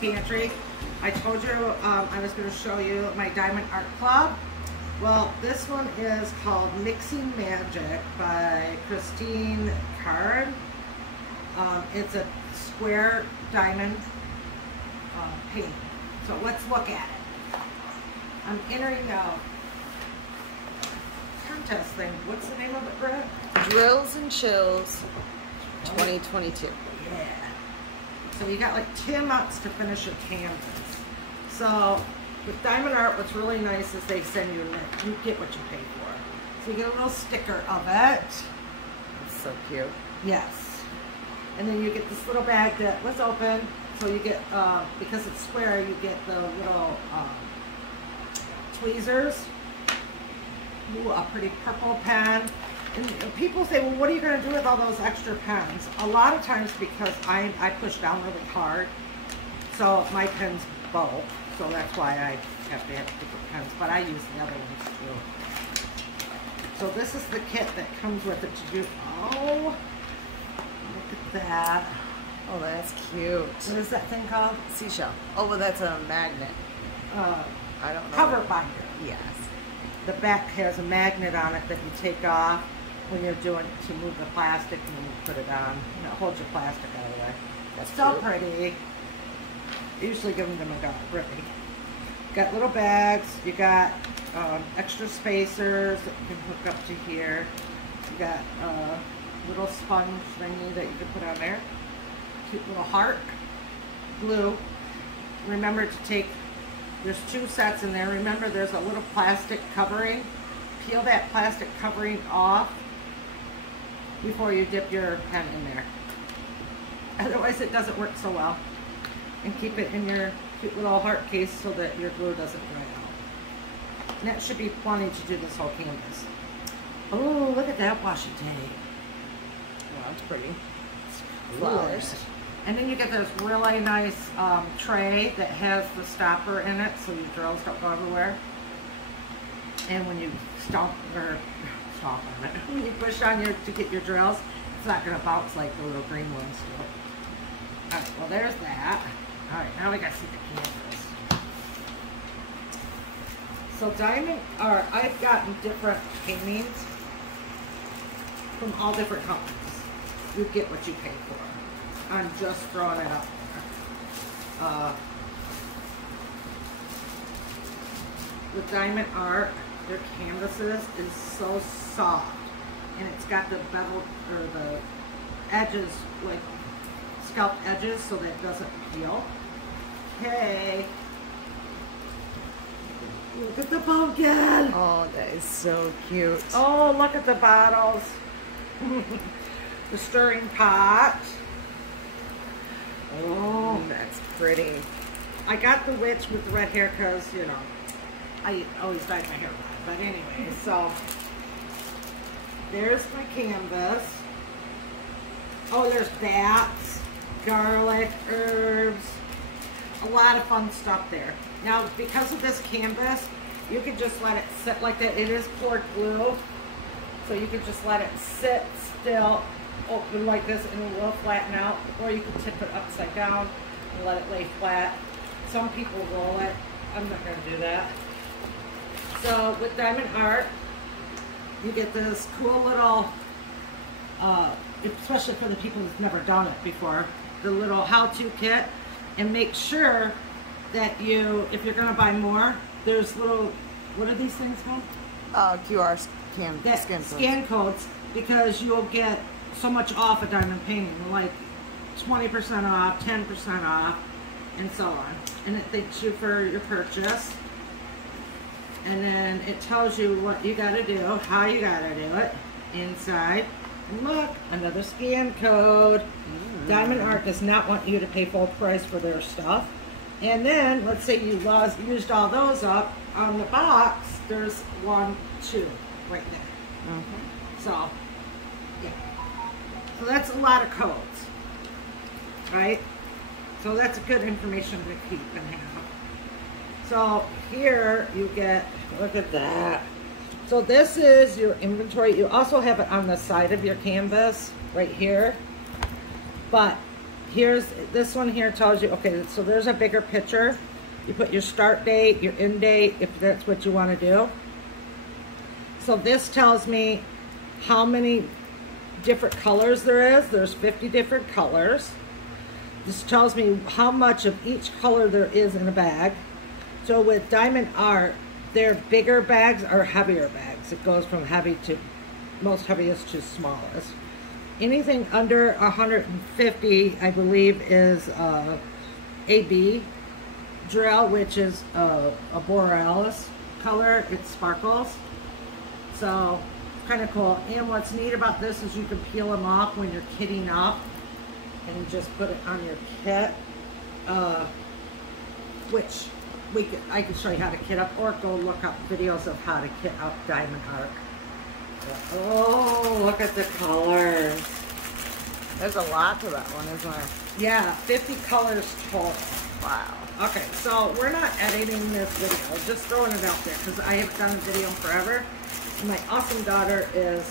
Pantry. I told you I was going to show you my Diamond Art Club. Well, this one is called Mixing Magic by Karron. It's a square diamond paint. So let's look at it. I'm entering a contest thing. What's the name of it, Brett? Drills and Chills 2022. Yeah. So you got like 2 months to finish your canvas. So with Diamond Art, what's really nice is they send you, you get what you pay for. So you get a little sticker of it. It's so cute. Yes. And then you get this little bag that was open. So you get, because it's square, you get the little tweezers. Ooh, a pretty purple pen. And people say, well, what are you going to do with all those extra pens? A lot of times because I push down really hard, so my pens bulk. So that's why I have to have different pens, but I use the other ones too. So this is the kit that comes with it to do. Oh, look at that. Oh, that's cute. What is that thing called? Seashell. Oh, well, that's a magnet. I don't know. Cover binder. Yes. The back has a magnet on it that you take off when you're doing it to move the plastic, and then you put it on. You know, hold your plastic out of the way. That's so cute. Pretty. I usually give them to my dog, really. Got little bags. You got extra spacers that you can hook up to here. You got little sponge thingy that you can put on there. Cute little heart. Glue. Remember to take, there's 2 sets in there. Remember there's a little plastic covering. Peel that plastic covering off before you dip your pen in there. Otherwise it doesn't work so well. And keep it in your cute little heart case so that your glue doesn't dry out. And that should be plenty to do this whole canvas. Oh, look at that washi tape. Oh, that's pretty. Flowers. And then you get this really nice tray that has the stopper in it so your drills don't go everywhere. And when you stomp on it, when you push on to get your drills, it's not going to bounce like the little green ones do. Alright, well there's that. Alright, now we got to see the canvas. So Diamond Art, I've gotten different paintings from all different companies. You get what you pay for. I'm just throwing it up there. With Diamond Art, their canvases is so soft, and it's got the bevel or the edges, like scalp edges, so that it doesn't peel. Okay. Look at the pumpkin. Oh, that is so cute. Oh, look at the bottles. The stirring pot. Oh, that's pretty. I got the witch with the red hair because, you know, I always dyed my hair red. But anyway, so there's my canvas. Oh, there's bats, garlic, herbs, a lot of fun stuff there. Now, because of this canvas, you can just let it sit like that. It is poured glue, so you can just let it sit still, open like this, and it will flatten out. Or you can tip it upside down and let it lay flat. Some people roll it. I'm not going to do that. So with Diamond Art, you get this cool little, especially for the people who've never done it before, the little how-to kit. And make sure that you, if you're going to buy more, there's little, what are these things called? QR scan codes, because you'll get so much off a diamond painting, like 20% off, 10% off, and so on. And it thanks you for your purchase. And then it tells you what you got to do, how you got to do it inside. And look, another scan code. Diamond Art does not want you to pay full price for their stuff. And then, let's say you used all those up, on the box, there's 1, 2 right there. So, yeah. So that's a lot of codes, right? So that's good information to keep and have. So here you get, look at that. So this is your inventory. You also have it on the side of your canvas, right here. But here's, this one here tells you, okay, so there's a bigger picture. You put your start date, your end date, if that's what you want to do. So this tells me how many different colors there is. There's 50 different colors. This tells me how much of each color there is in a bag. So with Diamond Art, their bigger bags are heavier bags. It goes from heavy to most heaviest to smallest. Anything under 150, I believe, is AB drill, which is a borealis color. It sparkles. So kind of cool. And what's neat about this is you can peel them off when you're kitting up and just put it on your kit, which I can show you how to kit up, or go look up videos of how to kit up Diamond Art. Oh, look at the colors. There's a lot to that one, isn't there? Yeah, 50 colors total. Wow. Okay, so we're not editing this video, just throwing it out there because I haven't done a video in forever. And my awesome daughter is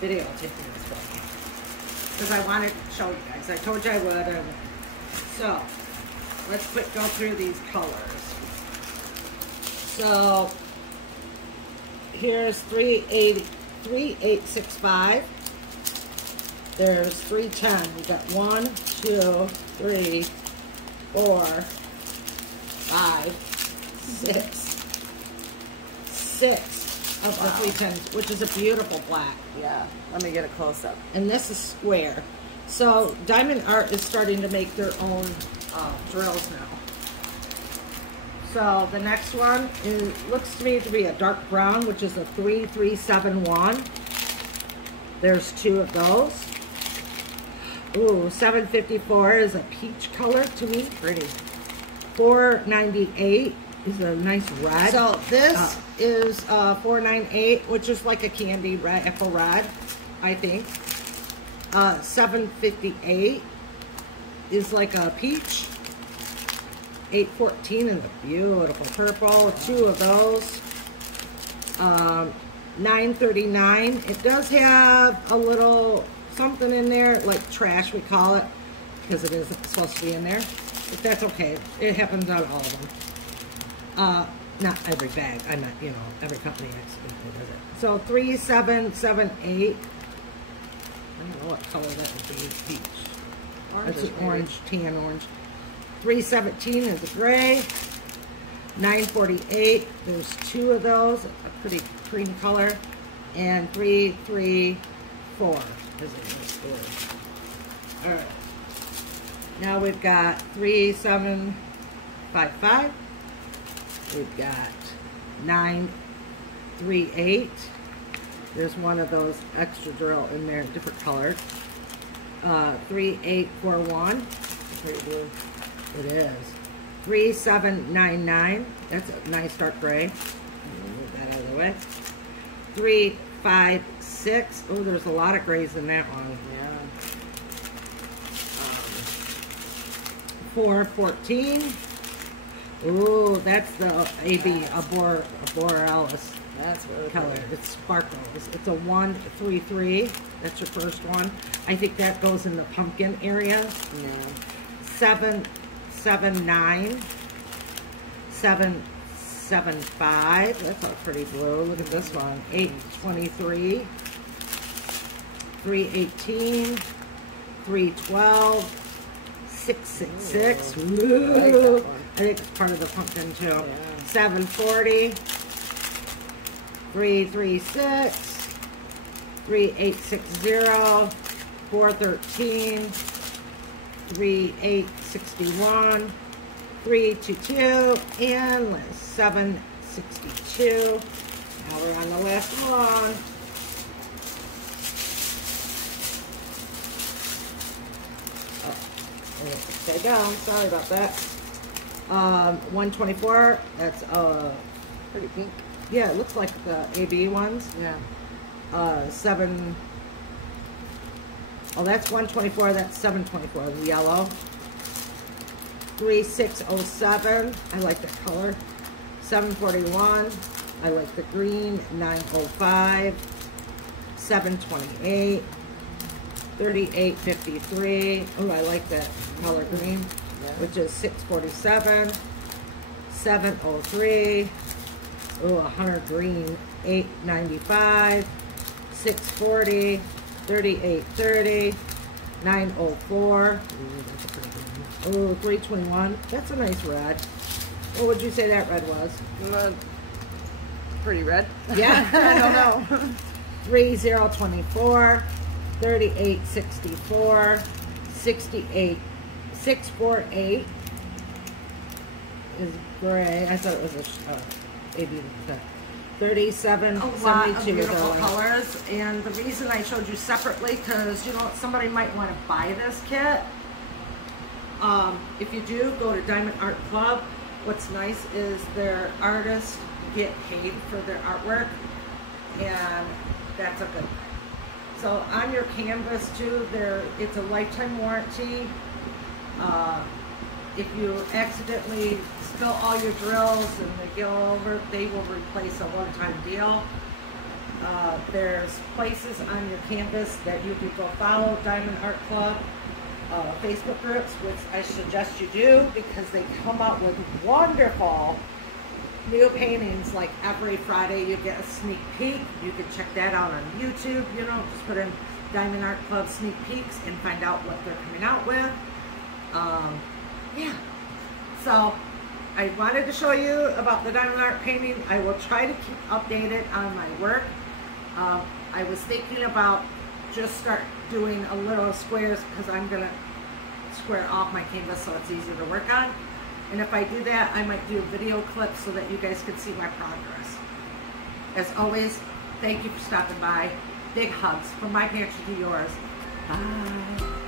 videotaping this for me because I wanted to show you guys. I told you I would. So let's go through these colors. So here's 3865. There's 310. We got 1, 2, 3, 4, 5, 6 of the 310s, which is a beautiful black. Yeah, let me get a close-up. And this is square. So Diamond Art is starting to make their own drills now. So the next one looks to me to be a dark brown, which is a 3371. There's 2 of those. Ooh, 754 is a peach color to me. Pretty. 498 is a nice red. So this is 498, which is like a candy red, apple red, I think. 758 is like a peach. 814 is a beautiful purple. 2 of those. 939. It does have a little something in there, like trash we call it, because it isn't supposed to be in there. But that's okay. It happens on all of them. Not every bag. I meant, you know, every company accidentally does it. So 3778. I don't know what color that would be. Peach. That's an orange, tan orange. 317 is a gray. 948. There's 2 of those. A pretty cream color. And 334 is a nice blue. All right. Now we've got 3755. We've got 938. There's one of those extra drill in there, different colors. 3841. Pretty blue. It is. 3799. That's a nice dark gray. Move that out of the way. 356. Oh, there's a lot of grays in that one. Yeah. 414. Ooh, that's the AB, a borealis. That's really color. pretty. It sparkles. It's a 133. That's your first one. I think that goes in the pumpkin area. Yeah. 779. 775. That's a pretty blue. Look at this one. 823. 318. 312. 666. Ooh. I think it's part of the pumpkin too. Yeah. 740. 336. 3860. 413. 3861. 322. And 762. Now we're on the last one. Stay down. Sorry about that. 124. That's Pretty pink. yeah, it looks like the AB ones. Yeah. 7. Oh, that's 124. That's 724. The yellow. 3607. I like that color. 741. I like the green. 905. 728. $38.53. Oh, I like that color green, which is $6.47. $7.03. Oh, 100 green, $8.95. $6.40. $38.30. $9.04. Oh, $3.21. That's a nice red. What would you say that red was? Pretty red. Yeah, I don't know. $3.024. $38.64. $648 is gray. I thought it was a 80%. $37.72. A lot of beautiful colors, and the reason I showed you separately, because you know somebody might want to buy this kit. If you do, go to Diamond Art Club. What's nice is their artists get paid for their artwork, and that's a good thing. So on your canvas too, it's a lifetime warranty. If you accidentally spill all your drills and they get all over, they will replace a one-time deal. There's places on your canvas that you can go follow, Diamond Art Club, Facebook groups, which I suggest you do because they come out with wonderful new paintings. Like every Friday you get a sneak peek. You can check that out on YouTube. You know, just put in Diamond Art Club sneak peeks and find out what they're coming out with. Yeah, so I wanted to show you about the diamond art painting. I will try to keep updated on my work. I was thinking about just start doing a little squares because I'm going to square off my canvas so it's easier to work on. And if I do that, I might do a video clip so that you guys can see my progress. As always, thank you for stopping by. Big hugs from my pantry to yours. Bye.